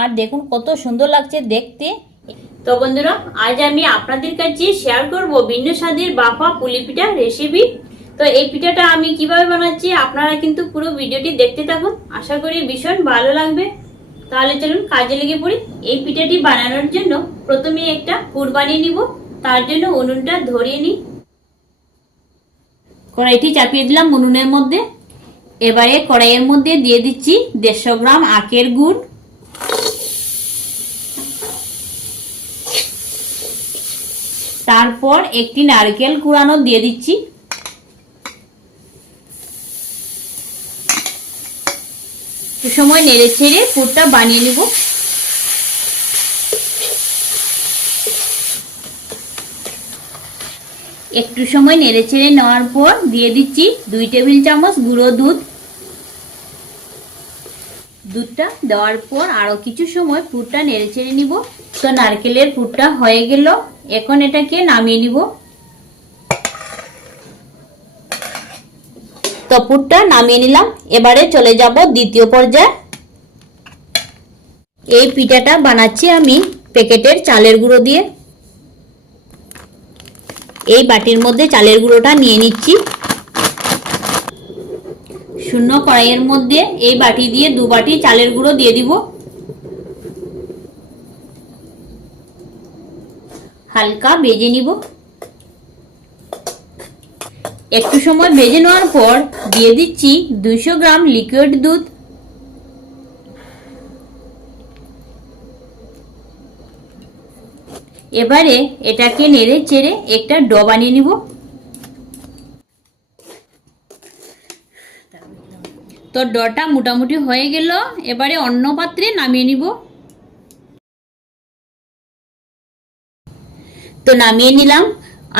আর দেখুন কত সুন্দর লাগছে দেখতে। তো বন্ধুরা, আজ আমি আপনাদের কাছে শেয়ার করব ভিন্ন স্বাদের বাফা পুলি পিঠা রেসিপি তো এই পিঠাটা আমি কীভাবে বানাচ্ছি আপনারা কিন্তু পুরো ভিডিওটি দেখতে থাকুন। আশা করি ভীষণ ভালো লাগবে। তাহলে চলুন কাজে লেগে পড়ি। এই পিঠাটি বানানোর জন্য প্রথমে একটা পুর বানিয়ে নিব। তার জন্য উনুনটা ধরিয়ে নিই। কড়াইটি চাপিয়ে দিলাম উনুনের মধ্যে। এবারে কড়াইয়ের মধ্যে দিয়ে দিচ্ছি দেড়শো গ্রাম আখের গুড়। তারপর একটি নারকেল কুড়ানো দিয়ে দিচ্ছি। একটু সময় নেড়ে ছেড়ে পুরটা বানিয়ে নিব। একটু সময় নেড়ে ছেড়ে নেওয়ার পর দিয়ে দিচ্ছি দুই টেবিল চামচ গুঁড়ো দুধ। দুধটা দেওয়ার পর আরও কিছু সময় পুরটা নেড়ে ছেড়ে নিব। তো নারকেলের পুরটা হয়ে গেল। এখন এটাকে নামিয়ে নিব। তো পুরটা নামিয়ে নিলাম। এবারে চলে যাব দ্বিতীয় পর্যায়ে। এই পিঠাটা বানাচ্ছি আমি প্যাকেটের চালের গুঁড়ো দিয়ে। এই বাটির মধ্যে চালের গুঁড়োটা নিয়ে নিচ্ছি। শূন্য কড়াইয়ের মধ্যে এই বাটি দিয়ে দু বাটি চালের গুঁড়ো দিয়ে দিব। হালকা ভেজে নিব। একটু সময় ভেজে নেওয়ার পর দিয়ে দিচ্ছি দুইশো গ্রাম লিকুইড দুধ। এবারে এটাকে নেড়ে চেড়ে একটা ড বানিয়ে নিব। তো ডটা মোটামুটি হয়ে গেল। এবারে অন্য পাত্রে নামিয়ে নিব। তো নামিয়ে নিলাম।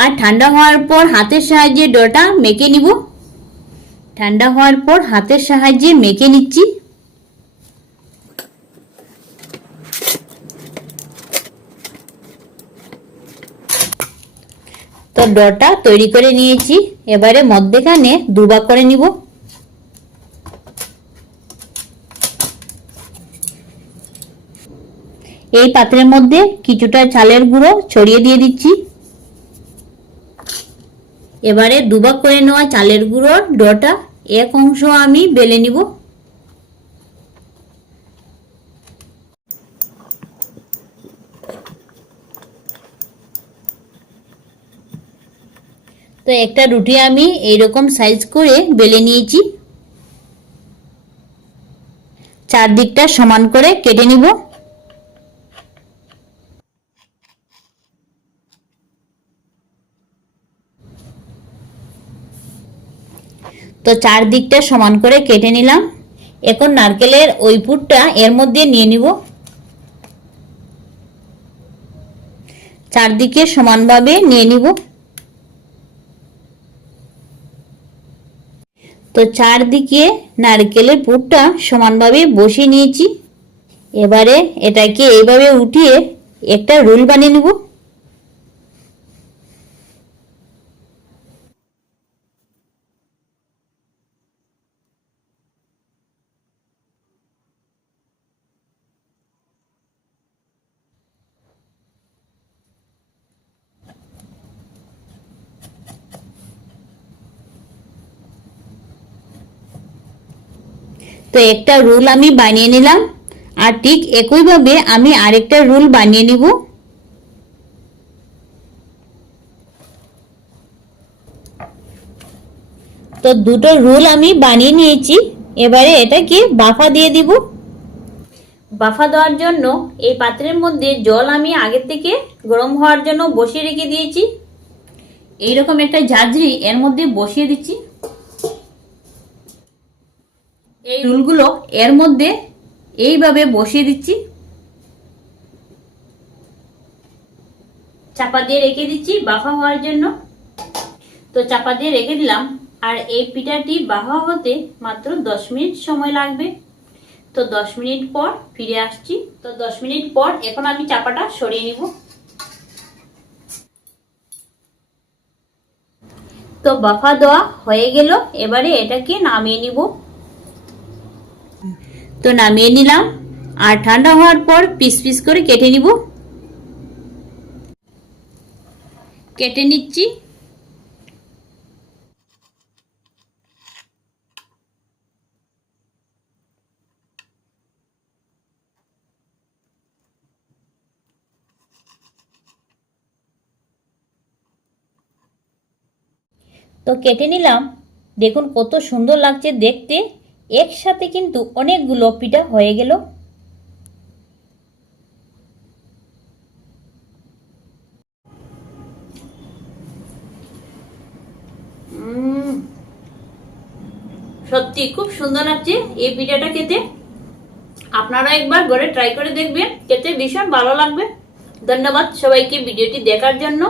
আর ঠান্ডা হওয়ার পর হাতের সাহায্যে ডটা মেখে নিব। ঠান্ডা হওয়ার পর হাতের সাহায্যে মেখে নিচ্ছি। তো ডটা তৈরি করে নিয়েছি। এবারে মধ্যেখানে দুবার করে নিব। এই পাত্রের মধ্যে কিছুটা চালের গুঁড়ো ছড়িয়ে দিয়ে দিচ্ছি। এবারে দুবার করে নেওয়া চালের গুঁড়োর ডটা এক অংশ আমি বেলে নিব। তো একটা রুটি আমি এইরকম সাইজ করে বেলে নিয়েছি। চারদিকটা সমান করে কেটে নিব। তো চারদিকটা সমান করে কেটে নিলাম। এখন নারকেলের ওই পুরটা এর মধ্যে নিয়ে নিব। চারদিকে সমানভাবে নিয়ে নিব। তো চারদিকে নারকেলের পুরটা সমানভাবে বসিয়ে নিয়েছি। এবারে এটাকে এইভাবে উঠিয়ে একটা রোল বানিয়ে নেব। তো একটা রুল আমি বানিয়ে নিলাম, আর ঠিক একইভাবে আমি আরেকটা রুল বানিয়ে নিব। তো দুটো রুল আমি বানিয়ে নিয়েছি, এবারে এটাকে বাফা দিয়ে দিব। বাফা দেওয়ার জন্য এই পাত্রের মধ্যে জল আমি আগের থেকে গরম হওয়ার জন্য বসিয়ে রেখে দিয়েছি। এইরকম একটা ঝাঁঝরি এর মধ্যে বসিয়ে দিচ্ছি। এই রুলগুলো এর মধ্যে এইভাবে বসিয়ে দিচ্ছি। চাপা দিয়ে রেখে দিচ্ছি বাফা হওয়ার জন্য। তো চাপা দিয়ে রেখে দিলাম। আর এই পিঠাটি বাফা হতে মাত্র দশ মিনিট সময় লাগবে। তো দশ মিনিট পর ফিরে আসছি। তো দশ মিনিট পর এখন আমি চাপাটা সরিয়ে নিব। তো বাফা দেওয়া হয়ে গেল। এবারে এটাকে নামিয়ে নিব। তো নামিয়ে নিলাম। আর ঠান্ডা হওয়ার পর পিস পিস করে কেটে নিব। কেটে নিচ্ছি। তো কেটে নিলাম। দেখুন কত সুন্দর লাগছে দেখতে। একসাথে কিন্তু অনেকগুলো পিঠা হয়ে গেল। সত্যি খুব সুন্দর লাগছে এই পিঠাটা খেতে। আপনারা একবার ঘরে ট্রাই করে দেখবেন, খেতে ভীষণ ভালো লাগবে। ধন্যবাদ সবাইকে ভিডিওটি দেখার জন্য।